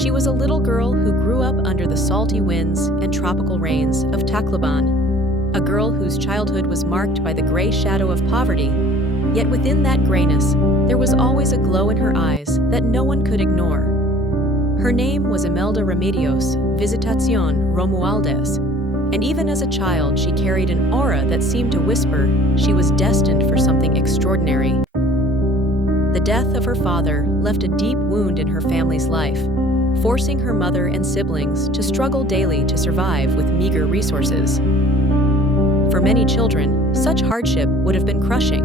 She was a little girl who grew up under the salty winds and tropical rains of Tacloban, a girl whose childhood was marked by the gray shadow of poverty. Yet within that grayness, there was always a glow in her eyes that no one could ignore. Her name was Imelda Romuáldez, and even as a child she carried an aura that seemed to whisper she was destined for something extraordinary. The death of her father left a deep wound in her family's life, forcing her mother and siblings to struggle daily to survive with meager resources. For many children, such hardship would have been crushing,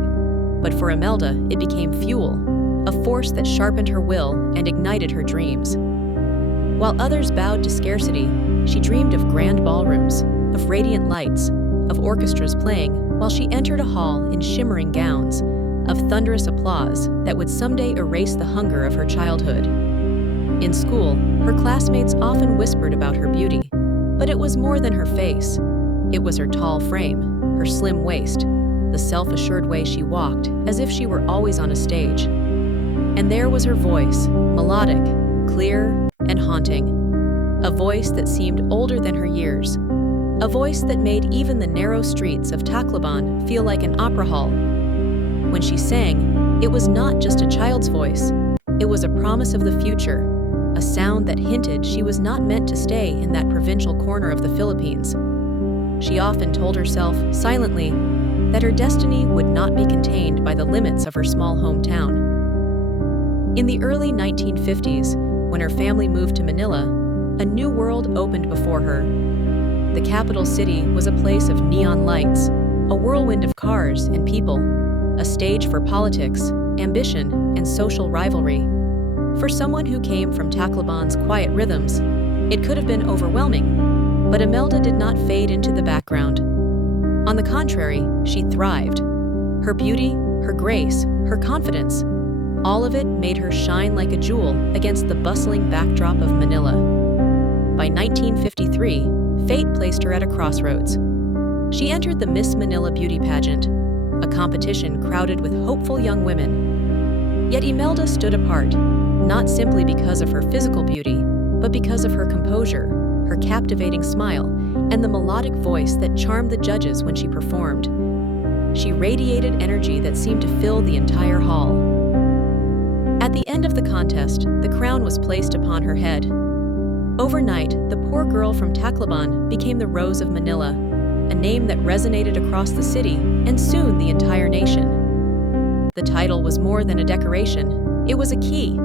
but for Imelda, it became fuel, a force that sharpened her will and ignited her dreams. While others bowed to scarcity, she dreamed of grand ballrooms, of radiant lights, of orchestras playing while she entered a hall in shimmering gowns, of thunderous applause that would someday erase the hunger of her childhood. In school, her classmates often whispered about her beauty, but it was more than her face. It was her tall frame, her slim waist, the self-assured way she walked, as if she were always on a stage. And there was her voice, melodic, clear, and haunting. A voice that seemed older than her years. A voice that made even the narrow streets of Tacloban feel like an opera hall. When she sang, it was not just a child's voice. It was a promise of the future, a sound that hinted she was not meant to stay in that provincial corner of the Philippines. She often told herself, silently, that her destiny would not be contained by the limits of her small hometown. In the early 1950s, when her family moved to Manila, a new world opened before her. The capital city was a place of neon lights, a whirlwind of cars and people, a stage for politics, ambition, and social rivalry. For someone who came from Tacloban's quiet rhythms, it could have been overwhelming, but Imelda did not fade into the background. On the contrary, she thrived. Her beauty, her grace, her confidence, all of it made her shine like a jewel against the bustling backdrop of Manila. By 1953, fate placed her at a crossroads. She entered the Miss Manila beauty pageant, a competition crowded with hopeful young women. Yet Imelda stood apart, not simply because of her physical beauty, but because of her composure, her captivating smile, and the melodic voice that charmed the judges when she performed. She radiated energy that seemed to fill the entire hall. At the end of the contest, the crown was placed upon her head. Overnight, the poor girl from Tacloban became the Rose of Manila, a name that resonated across the city and soon the entire nation. The title was more than a decoration, it was a key.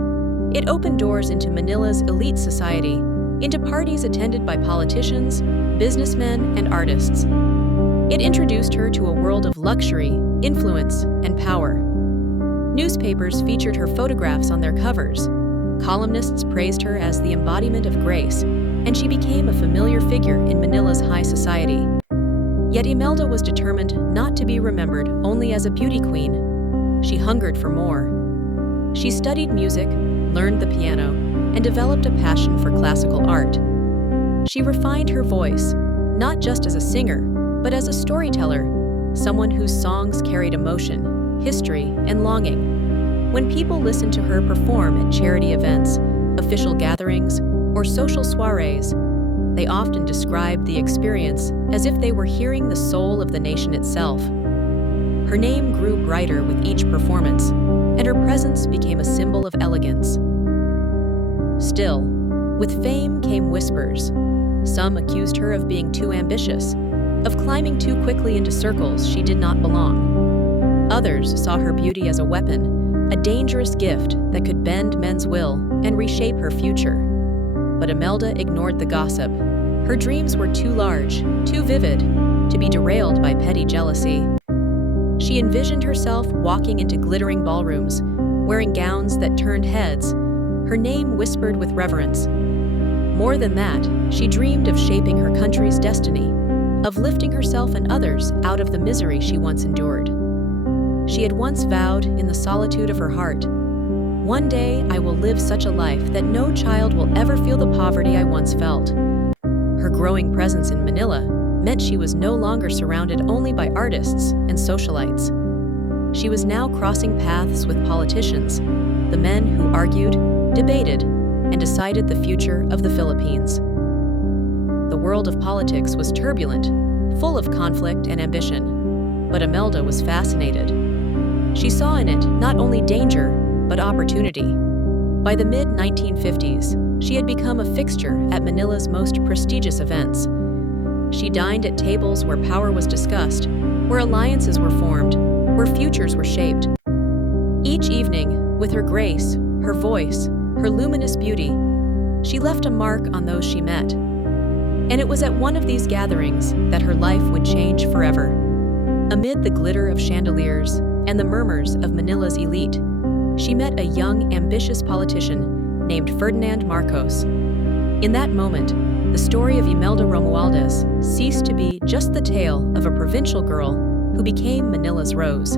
It opened doors into Manila's elite society, into parties attended by politicians, businessmen, and artists. It introduced her to a world of luxury, influence, and power. Newspapers featured her photographs on their covers. Columnists praised her as the embodiment of grace, and she became a familiar figure in Manila's high society. Yet Imelda was determined not to be remembered only as a beauty queen. She hungered for more. She studied music, learned the piano, and developed a passion for classical art. She refined her voice, not just as a singer, but as a storyteller, someone whose songs carried emotion, history, and longing. When people listened to her perform at charity events, official gatherings, or social soirees, they often described the experience as if they were hearing the soul of the nation itself. Her name grew brighter with each performance, and her presence became a symbol of elegance. Still, with fame came whispers. Some accused her of being too ambitious, of climbing too quickly into circles she did not belong. Others saw her beauty as a weapon, a dangerous gift that could bend men's will and reshape her future. But Imelda ignored the gossip. Her dreams were too large, too vivid, to be derailed by petty jealousy. She envisioned herself walking into glittering ballrooms, wearing gowns that turned heads, her name whispered with reverence. More than that, she dreamed of shaping her country's destiny, of lifting herself and others out of the misery she once endured. She had once vowed in the solitude of her heart, "One day I will live such a life that no child will ever feel the poverty I once felt." Her growing presence in Manila meant she was no longer surrounded only by artists and socialites. She was now crossing paths with politicians, the men who argued, debated, and decided the future of the Philippines. The world of politics was turbulent, full of conflict and ambition, but Imelda was fascinated. She saw in it not only danger, but opportunity. By the mid-1950s, she had become a fixture at Manila's most prestigious events. She dined at tables where power was discussed, where alliances were formed, where futures were shaped. Each evening, with her grace, her voice, her luminous beauty, she left a mark on those she met. And it was at one of these gatherings that her life would change forever. Amid the glitter of chandeliers and the murmurs of Manila's elite, she met a young, ambitious politician named Ferdinand Marcos. In that moment, the story of Imelda Romuáldez ceased to be just the tale of a provincial girl who became Manila's rose.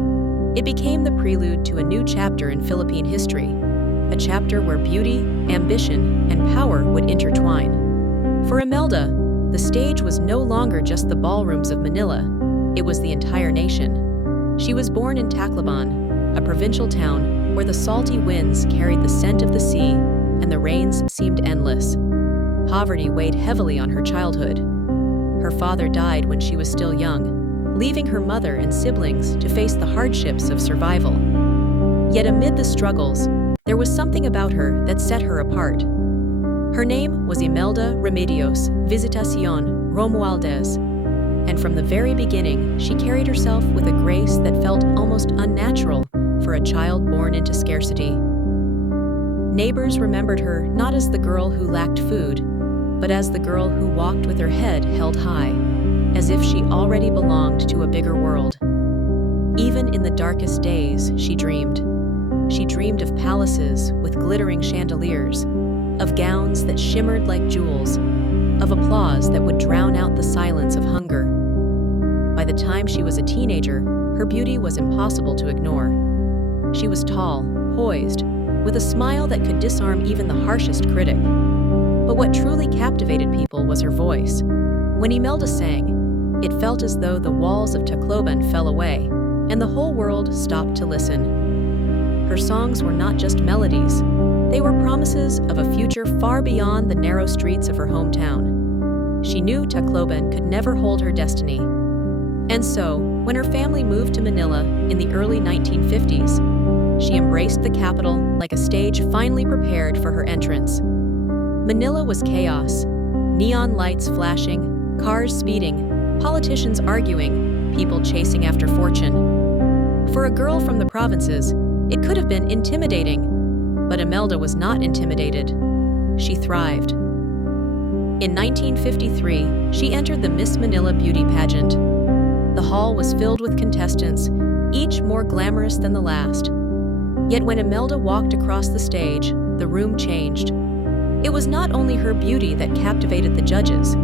It became the prelude to a new chapter in Philippine history, a chapter where beauty, ambition, and power would intertwine. For Imelda, the stage was no longer just the ballrooms of Manila, it was the entire nation. She was born in Tacloban, a provincial town where the salty winds carried the scent of the sea and the rains seemed endless. Poverty weighed heavily on her childhood. Her father died when she was still young, leaving her mother and siblings to face the hardships of survival. Yet amid the struggles, there was something about her that set her apart. Her name was Imelda Visitacion Romuáldez, and from the very beginning, she carried herself with a grace that felt almost unnatural for a child born into scarcity. Neighbors remembered her not as the girl who lacked food, but as the girl who walked with her head held high, as if she already belonged to a bigger world. Even in the darkest days, she dreamed. She dreamed of palaces with glittering chandeliers, of gowns that shimmered like jewels, of applause that would drown out the silence of hunger. By the time she was a teenager, her beauty was impossible to ignore. She was tall, poised, with a smile that could disarm even the harshest critic. But what truly captivated people was her voice. When Imelda sang, it felt as though the walls of Tacloban fell away, and the whole world stopped to listen. Her songs were not just melodies, they were promises of a future far beyond the narrow streets of her hometown. She knew Tacloban could never hold her destiny. And so, when her family moved to Manila in the early 1950s, she embraced the capital like a stage finally prepared for her entrance. Manila was chaos, neon lights flashing, cars speeding, politicians arguing, people chasing after fortune. For a girl from the provinces, it could have been intimidating, but Imelda was not intimidated. She thrived. In 1953, she entered the Miss Manila beauty pageant. The hall was filled with contestants, each more glamorous than the last. Yet when Imelda walked across the stage, the room changed. It was not only her beauty that captivated the judges,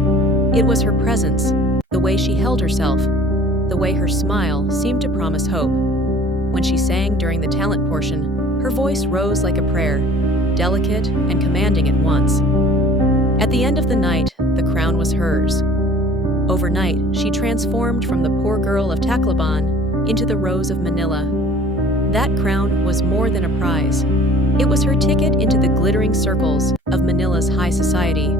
it was her presence, the way she held herself, the way her smile seemed to promise hope. When she sang during the talent portion, her voice rose like a prayer, delicate and commanding at once. At the end of the night, the crown was hers. Overnight, she transformed from the poor girl of Tacloban into the Rose of Manila. That crown was more than a prize. It was her ticket into the glittering circles of Manila's high society.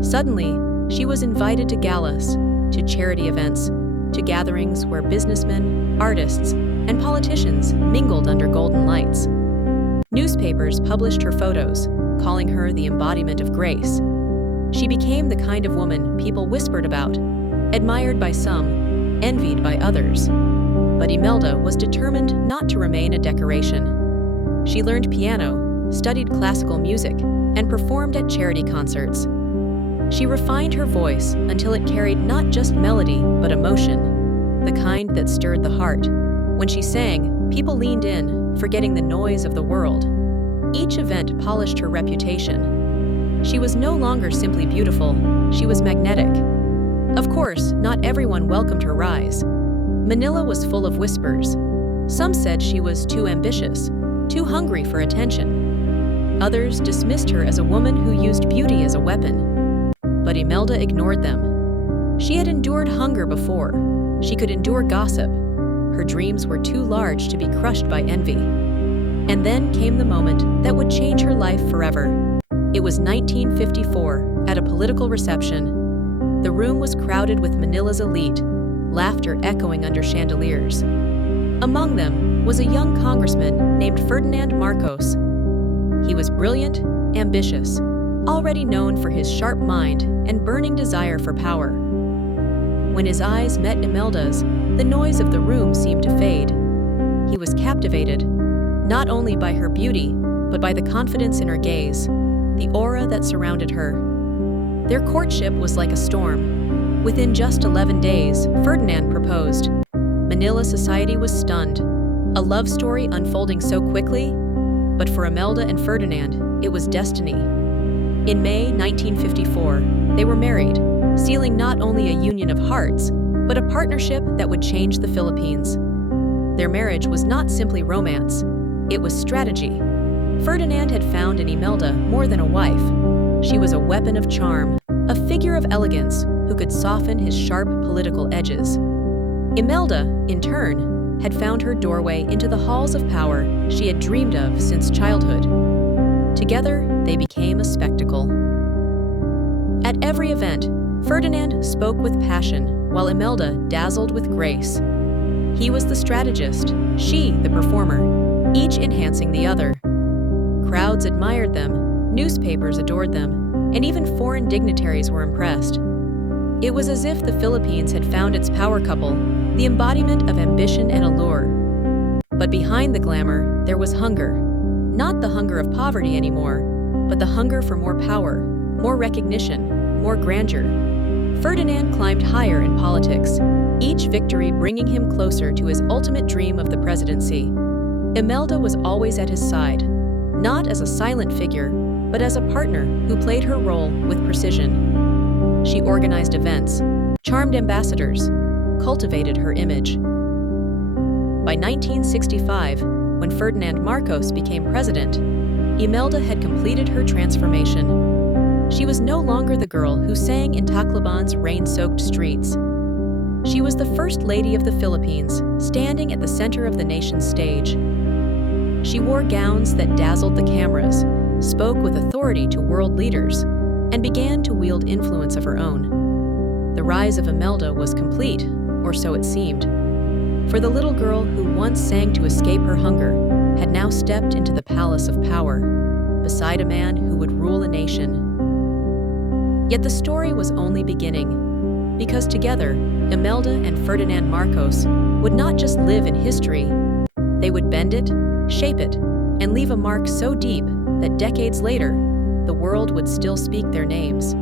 Suddenly, she was invited to galas, to charity events, to gatherings where businessmen, artists, and politicians mingled under golden lights. Newspapers published her photos, calling her the embodiment of grace. She became the kind of woman people whispered about, admired by some, envied by others. But Imelda was determined not to remain a decoration. She learned piano, studied classical music, and performed at charity concerts. She refined her voice until it carried not just melody, but emotion, the kind that stirred the heart. When she sang, people leaned in, forgetting the noise of the world. Each event polished her reputation. She was no longer simply beautiful, she was magnetic. Of course, not everyone welcomed her rise. Manila was full of whispers. Some said she was too ambitious, too hungry for attention. Others dismissed her as a woman who used beauty as a weapon. But Imelda ignored them. She had endured hunger before. She could endure gossip. Her dreams were too large to be crushed by envy. And then came the moment that would change her life forever. It was 1954, at a political reception. The room was crowded with Manila's elite, laughter echoing under chandeliers. Among them was a young congressman named Ferdinand Marcos. He was brilliant, ambitious, already known for his sharp mind and burning desire for power. When his eyes met Imelda's, the noise of the room seemed to fade. He was captivated, not only by her beauty, but by the confidence in her gaze, the aura that surrounded her. Their courtship was like a storm. Within just 11 days, Ferdinand proposed. Manila society was stunned. A love story unfolding so quickly? But for Imelda and Ferdinand, it was destiny. In May 1954, they were married, sealing not only a union of hearts, but a partnership that would change the Philippines. Their marriage was not simply romance, it was strategy. Ferdinand had found in Imelda more than a wife. She was a weapon of charm, a figure of elegance who could soften his sharp political edges. Imelda, in turn, had found her doorway into the halls of power she had dreamed of since childhood. Together, they became a spectacle. At every event, Ferdinand spoke with passion, while Imelda dazzled with grace. He was the strategist, she the performer, each enhancing the other. Crowds admired them, newspapers adored them, and even foreign dignitaries were impressed. It was as if the Philippines had found its power couple, the embodiment of ambition and allure. But behind the glamour, there was hunger. Not the hunger of poverty anymore, but the hunger for more power, more recognition, more grandeur. Ferdinand climbed higher in politics, each victory bringing him closer to his ultimate dream of the presidency. Imelda was always at his side, not as a silent figure, but as a partner who played her role with precision. She organized events, charmed ambassadors, cultivated her image. By 1965, when Ferdinand Marcos became president, Imelda had completed her transformation. She was no longer the girl who sang in Tacloban's rain-soaked streets. She was the First Lady of the Philippines, standing at the center of the nation's stage. She wore gowns that dazzled the cameras, spoke with authority to world leaders, and began to wield influence of her own. The rise of Imelda was complete, or so it seemed. For the little girl who once sang to escape her hunger had now stepped into the palace of power, beside a man who would rule a nation. Yet the story was only beginning, because together, Imelda and Ferdinand Marcos would not just live in history, they would bend it, shape it, and leave a mark so deep that decades later, the world would still speak their names.